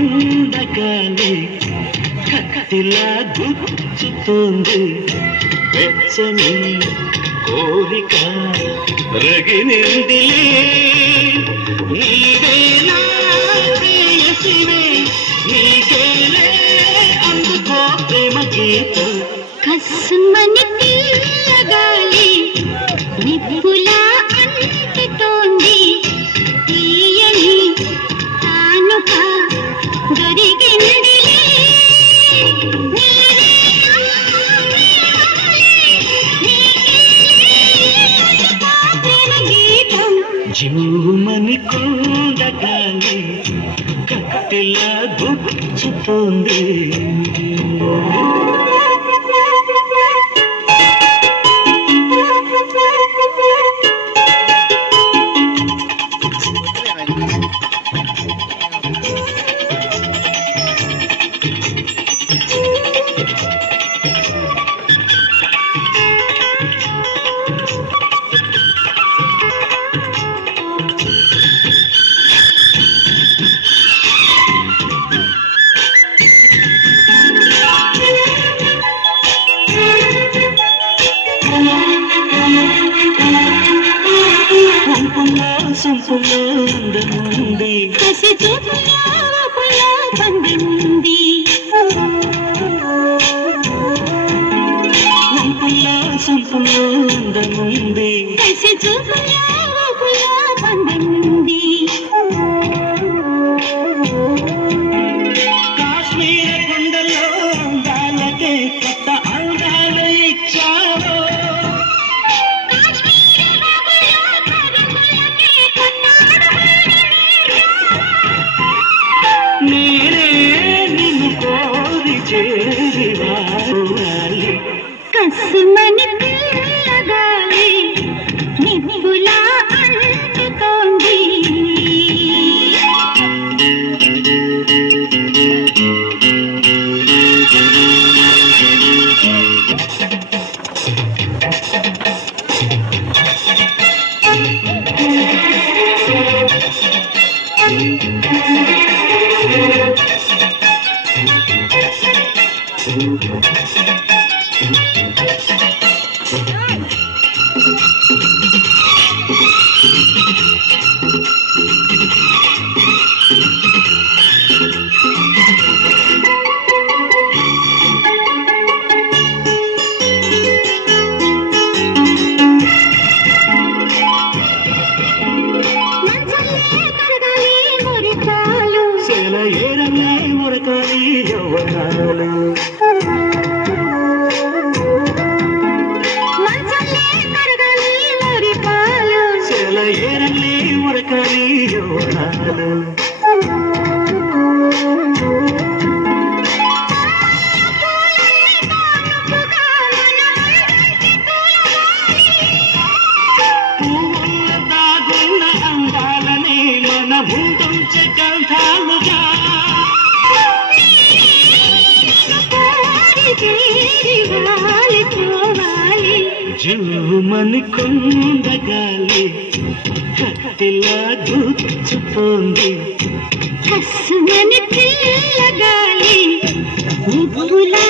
జీవమందగాలి కత్తిలా గుచ్చుతోంది వెచ్చని కోరిక రగిలిందిలే నీవే నా ప్రేయసివే నీకేలే అందుకో ప్రేమ గీతం కస్సుమని తీయగాలి నిప్పులా అంటుతోంది తీయని తానుక దొరికిందిలే జీవమని కొండగాలి కత్తిలా గుచ్చుతోంది సంపులో అందముంది కసి చూపులో పందెముంది వంపులో సంపులో అందముంది కసి చూపులో పందెముంది కాశ్మీర కొండలో అందాలకే కొత్త అందాలు ఇచ్చావు కస్సుమని తీయగాలి నిప్పులా అంటుతోంది ఏరలే ఉరకాలి యవ్వనాలు చెల ఏరలే ఉరకాలి యవ్వనాలు పువ్వుల దాగున్న అందాలని మన ముందుంచే గంధాలుగా జీవమని కొండగాలి కత్తిలా గుచ్చుతోంది కస్సుమని తీయగాలి నిప్పులా